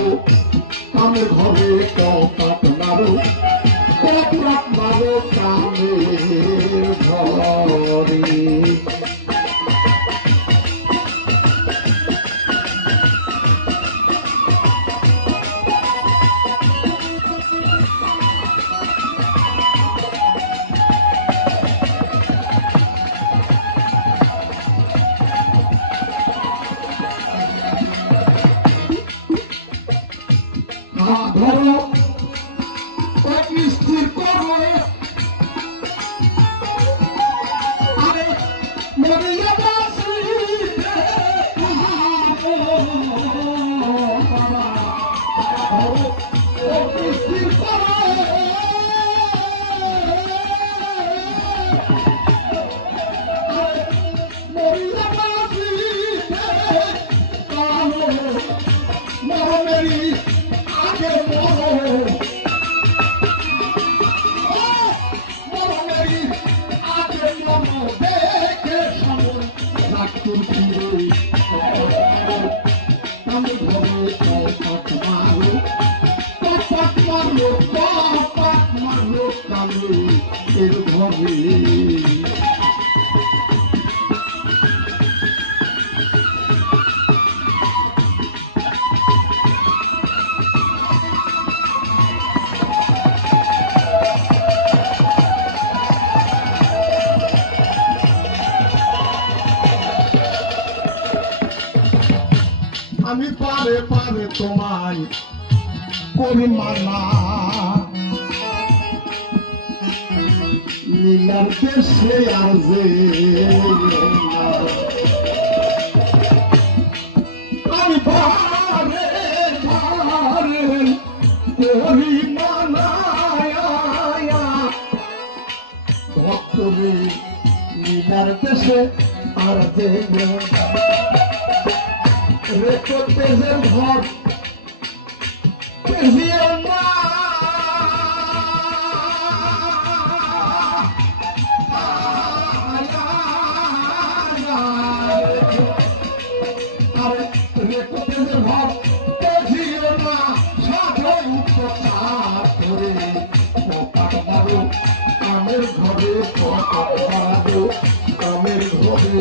মারো কামের ঘরে কপাট মারো কপাট মারো কামের ঘরে। ধরো স্থির করো আরে মরিয়া বাসিতে স্থির করো মরিয়া বাসিতে মরমেরি আগে মরমেরি আগে মর দেখে সময় রাখতুর ফিরে আমি ঘরে কপাট মারো কপাট মারলো কপাট মারলো কামে এর ঘরে। আমি পারে পারে তোমায় করি মানা নীলার দেশে আর যে আমি পারে পারে করি মানা ভক্তরে নীলার দেশে আর যে রেখো তেজের ঘর তেজিও না আরে রেখো তেজের ঘর তেজিও না সাধু উপকার করে কপাট মারো কামের ঘরে কপাট মারো কামের ঘরে।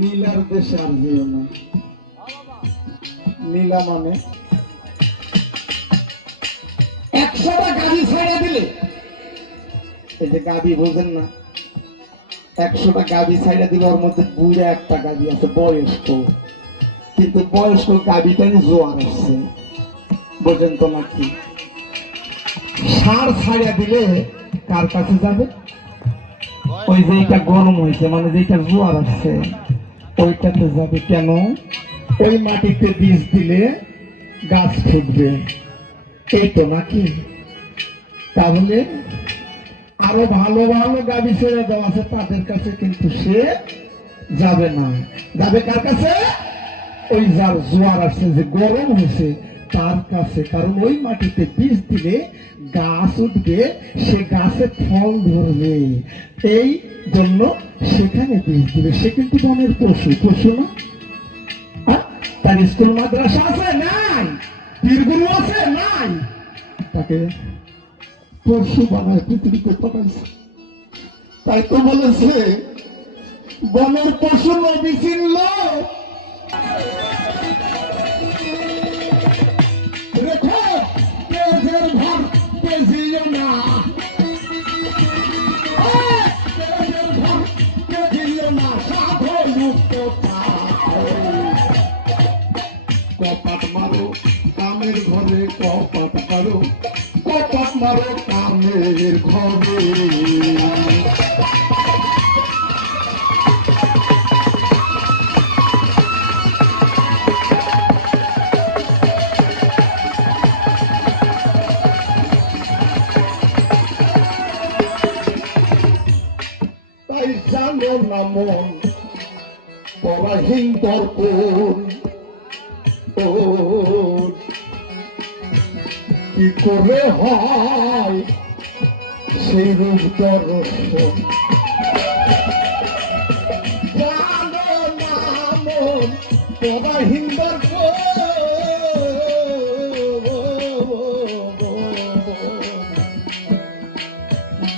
নীলার দেশে আর যেও না নীলা মানে 100টা গাড়ি ছাড়া দিলে এই যে গাড়ি বোঝেন না 100টা গাড়ি ছাড়া দিলে ওর মধ্যে বুড়ে একটা গাড়ি আছে বয়স্ক কিন্তু বয়স্ক গাড়িটা জোয়ার আসছে বোঝেন তো নাকি সার ছাড়া দিলে কার কাছে যাবে ওই যে এটা গরম হয়েছে মানে যেটা জোয়ার আসছে ওইটাতে যাবে কেন ওই মাটিতে বীজ দিলে গাছ ফুটবে এই তো নাকি তাহলে আরো ভালো ভালো গাড়ি ছেড়ে দেওয়া আছে তাদের কাছে কিন্তু সে যাবে না যাবে কার কাছে ওই যার জোয়ার আসছে যে গরম হয়েছে তার কাছে কারণ ওই মাটিতে বীজ দিলে গাছ উঠবে সে গাছে ফল ধরবে এই জন্য সেখানে বীজ দিবে সে কিন্তু বনের পশু পশু না তার স্কুল মাদ্রাসা আছে নাই পীরগুরু আছে নাই তাকে পশু বানায় পৃথিবীতে পাঠাইছে তাই তো বলেছে বনের পশু নবী চিনল রেখো তেজের ঘর তেজিও না তেজের ঘর তেজিও না সাধু কপাট মারো কামের ঘরে কপাট মারো কপাট মারো কামের ঘরে। তাই জানো না মন বড়াই পরাহীন দর্পণ কি করে হয় সেই রূপ দর্শন জানো না মন পরাহীন দর্পণ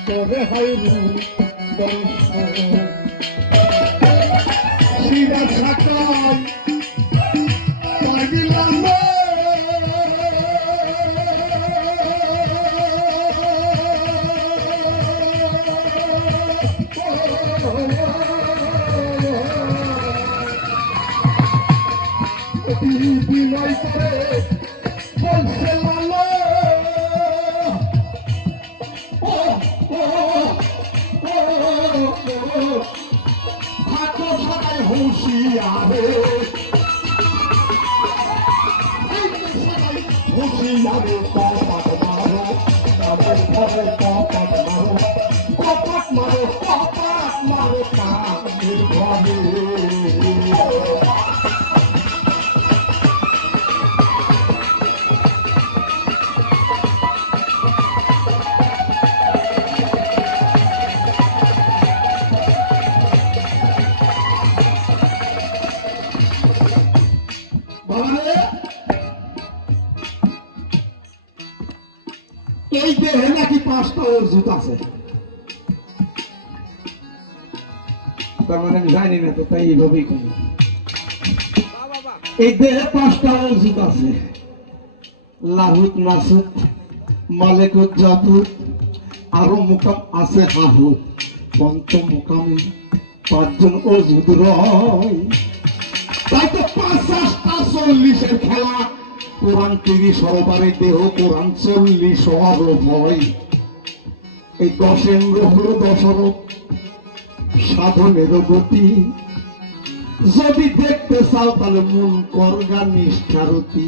করে হয় রূপ দর্শন শিরা ছাটাই পাগিলাম বিনয় করে বলছে লালো হাতো সবাই হুঁশিয়ারে হুঁশিয়ারে কপাট মারো তাদের ঘরে কপাট মারো কপাট মারো কপাট মারো তাদের ঘরে এই দেহে নাকি 5টা অর্জুত আছে তার মানে আমি জানি না তো তাই এইভাবেই করি এই দেহে 5টা অর্জুত আছে লাহুত মাসুদ মালেকুত জাতুত আরো মুকাম আছে আহুত পঞ্চ মুকামে 5 জন অর্জুত রয় তাই তো 50টা 40-এর খেলা কোরআন 30 সরবারে দেহ কোরআন 40 হওয়ারও ভয় এই 10 হলো দশরথ সাধনের গতি যদি দেখতে চাও তাহলে মন করগা নিষ্ঠারতি